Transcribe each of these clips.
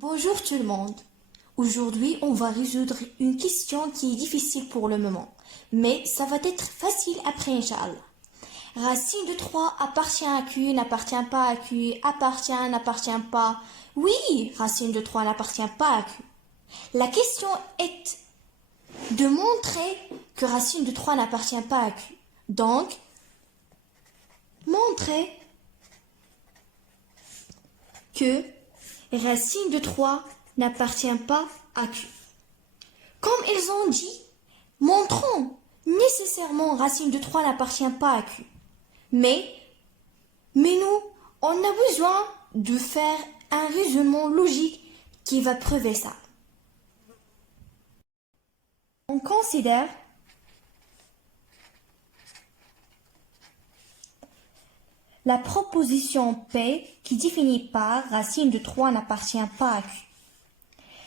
Bonjour tout le monde. Aujourd'hui, on va résoudre une question qui est difficile pour le moment, mais ça va être facile après, Inch'Allah. Racine de 3 appartient à Q, n'appartient pas à Q, appartient, n'appartient pas. Oui, racine de 3 n'appartient pas à Q. La question est de montrer que racine de 3 n'appartient pas à Q. Donc, montrer que racine de 3 n'appartient pas à Q. Comme ils ont dit, montrons nécessairement racine de 3 n'appartient pas à Q. Mais nous, on a besoin de faire un raisonnement logique qui va prouver ça. On considère la proposition P qui définit par racine de 3 n'appartient pas à Q.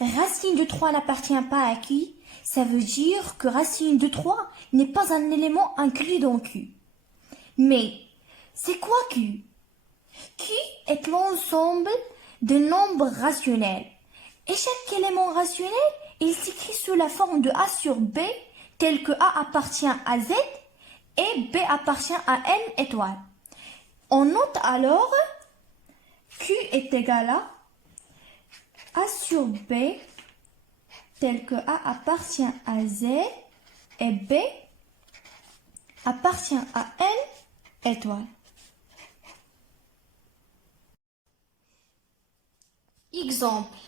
Racine de 3 n'appartient pas à Q, ça veut dire que racine de 3 n'est pas un élément inclus dans Q. Mais c'est quoi Q? Q est l'ensemble des nombres rationnels. Et chaque élément rationnel, il s'écrit sous la forme de A sur B, tel que A appartient à Z et B appartient à N étoiles. On note alors Q est égal à A sur B, tel que A appartient à Z et B appartient à N étoiles. Exemple.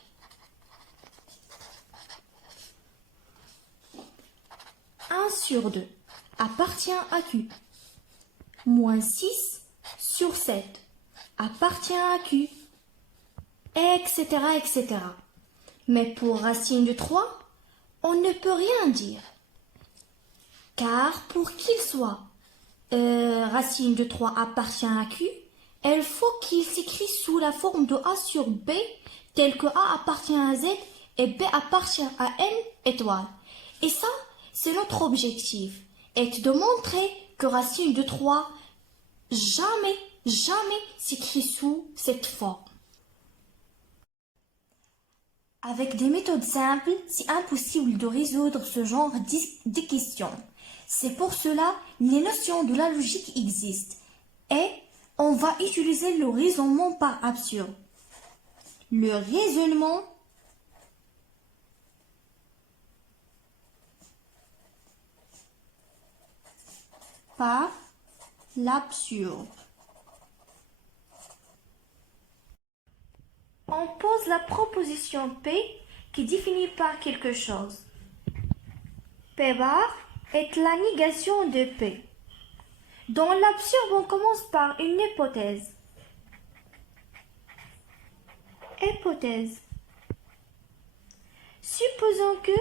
Un sur 2 appartient à Q. Moins 6 sur 7 appartient à Q. Etc., etc. Mais pour racine de 3, on ne peut rien dire. Car pour qu'il soit racine de 3 appartient à Q, il faut qu'il s'écrit sous la forme de A sur B, tel que A appartient à Z et B appartient à N étoiles. Et ça, c'est notre objectif, est de montrer que racine de 3 jamais s'écrit sous cette forme. Avec des méthodes simples, c'est impossible de résoudre ce genre de questions. C'est pour cela les notions de la logique existent et on va utiliser le raisonnement par absurde. Le raisonnement par l'absurde. On pose la proposition P qui définit par quelque chose. P bar est la négation de P. Dans l'absurde, on commence par une hypothèse. Hypothèse. Supposons que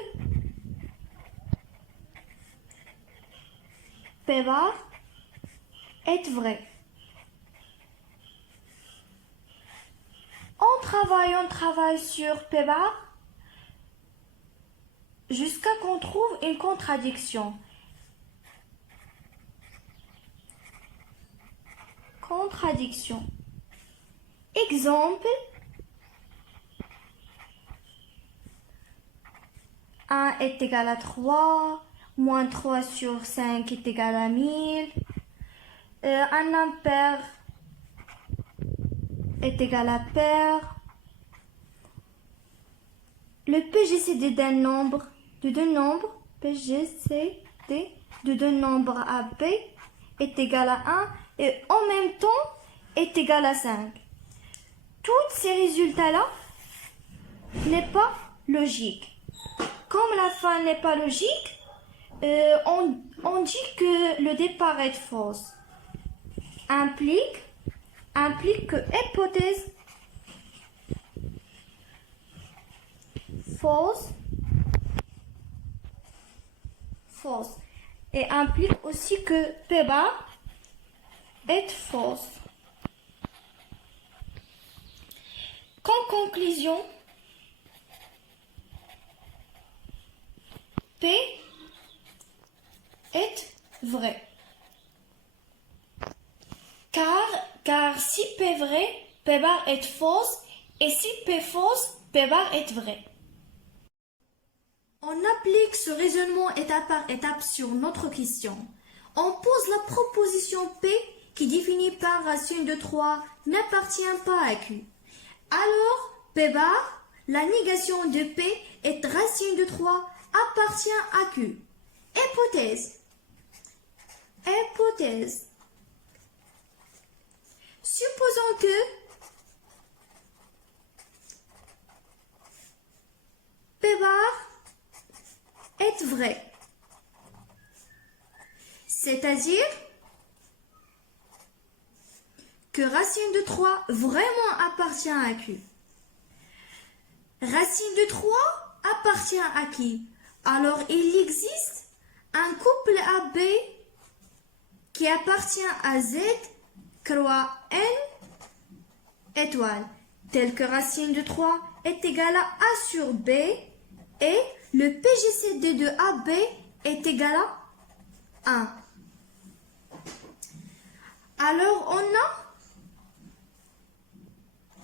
P bar est vrai. On travaille sur P bar jusqu'à qu'on trouve une contradiction. Contradiction. Exemple, 1 est égal à 3, moins 3 sur 5 est égal à 1000, 1 impair est égal à pair. Le PGCD d'un nombre de deux nombres, PGCD de deux nombres A, B est égal à 1 et en même temps est égal à 5. Tous ces résultats-là n'est pas logique. Comme la fin n'est pas logique, on dit que le départ est fausse. Implique que hypothèse fausse et implique aussi que P bar est fausse. Qu'en conclusion, P est vrai. Car si P vrai, P bar est fausse, et si P fausse, P bar est vrai. On applique ce raisonnement étape par étape sur notre question. On pose la proposition P qui définit par racine de 3 n'appartient pas à Q. Alors, P bar, la négation de P est racine de 3 appartient à Q. Hypothèse. Hypothèse. Supposons que P bar est vrai. C'est-à-dire que racine de 3 vraiment appartient à Q. Racine de 3 appartient à qui? Alors il existe un couple AB qui appartient à Z, croix N étoile, tel que racine de 3 est égale à A sur B et le PGCD de AB est égal à 1. Alors on a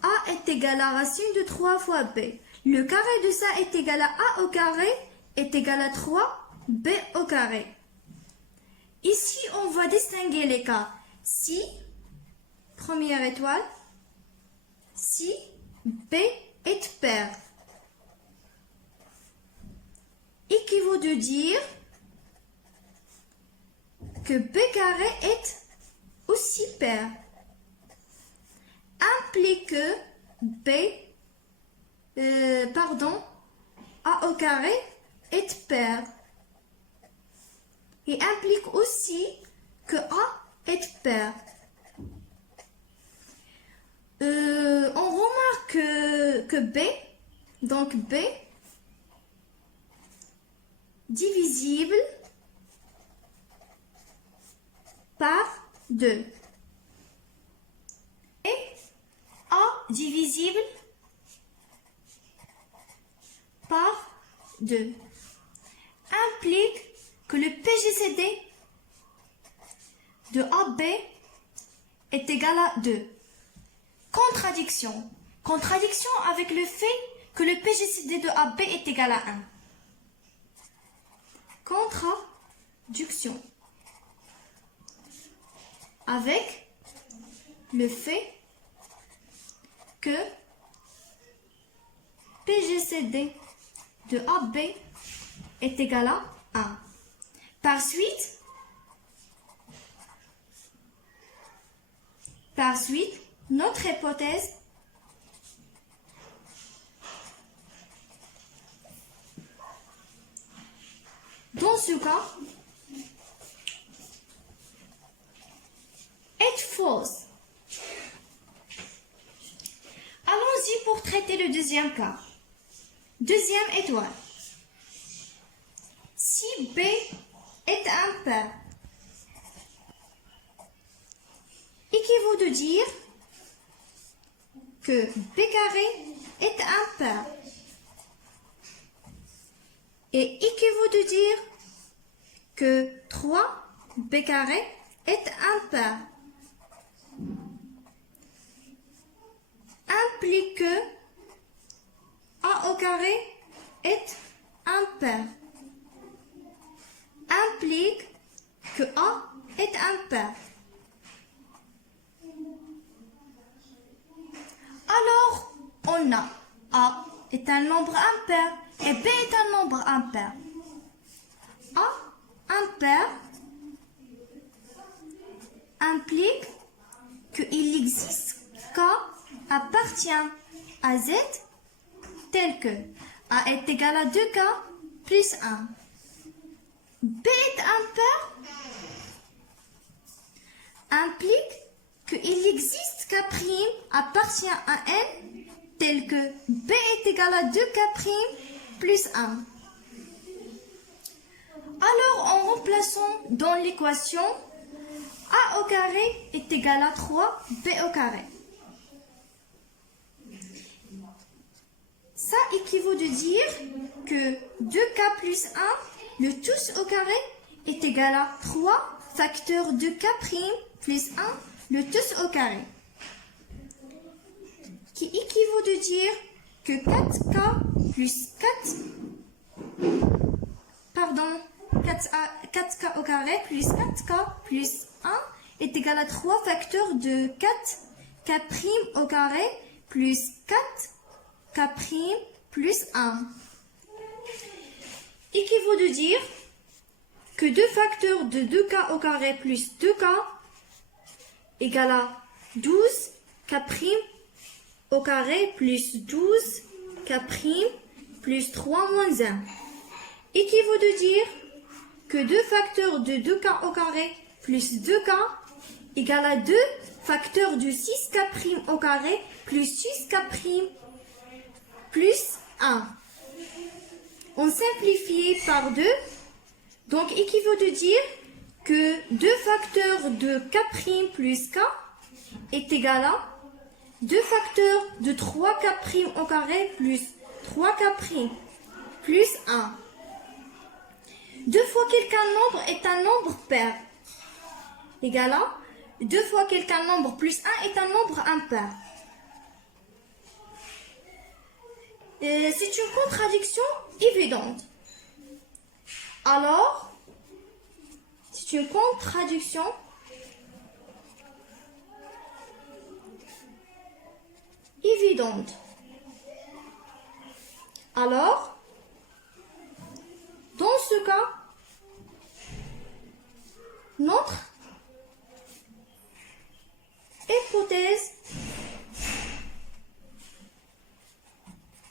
A est égal à racine de 3 fois B. Le carré de ça est égal à A au carré est égal à 3 B au carré. Ici, on va distinguer les cas. Si, première étoile, si B est pair, équivaut de dire que B carré est aussi pair. Implique que A au carré est pair. Et implique aussi que A est pair. On remarque que B, donc B, divisible par 2. Et A divisible par 2 implique que le PGCD de AB est égal à 2. Contradiction. Contradiction avec le fait que le PGCD de AB est égal à 1. Contradiction. Avec le fait que PGCD de AB est égal à 1. Par suite, notre hypothèse dans ce cas est fausse. Allons-y pour traiter le deuxième cas. Deuxième étoile. Si B est impair, équivaut de dire que B carré est impair. Et équivaut de dire que 3B carré est impair. Implique que A au carré est impair. Implique que A est impair. Alors, on a A est un nombre impair et B est un nombre impair. A impair implique qu'il existe K appartient à Z tel que A est égal à 2K plus 1. B est impair implique qu'il existe K' appartient à N tel que B est égal à 2K' plus 1. Alors, en remplaçant dans l'équation, A au carré est égal à 3B au carré. Ça équivaut de dire que 2K plus 1, le tous au carré, est égal à 3 facteur 2K' plus 1, le tous au carré. Qui équivaut de dire que 4K plus 4K au carré plus 4K plus 1 est égal à 3 facteurs de 4K' au carré plus 4K' plus 1. Équivaut de dire que 2 facteurs de 2K au carré plus 2K égale à 12K' au carré plus 12K' plus 3 moins 1. Équivaut de dire que 2 facteurs de 2K au carré plus 2K égale à 2 facteurs de 6K' au carré plus 6K' plus 1. On simplifie par 2. Donc, équivaut de dire que 2 facteurs de K' plus K est égal à 2 facteurs de 3K' au carré plus 3K' plus 1. 2 fois quelqu'un nombre est un nombre pair. Égal à 2 fois quelqu'un nombre plus 1 est un nombre impair. C'est une contradiction évidente. Alors, c'est une contradiction évidente. Alors, dans ce cas, notre hypothèse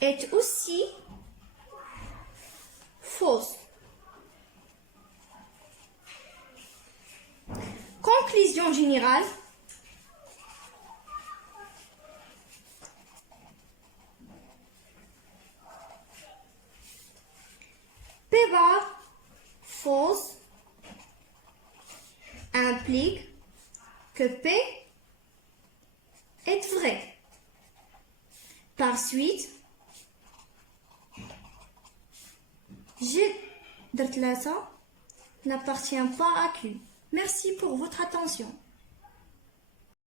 est aussi fausse. Conclusion générale. P bar fausse implique que P est vrai. Par suite, G de 3 n'appartient pas à Q. Merci pour votre attention.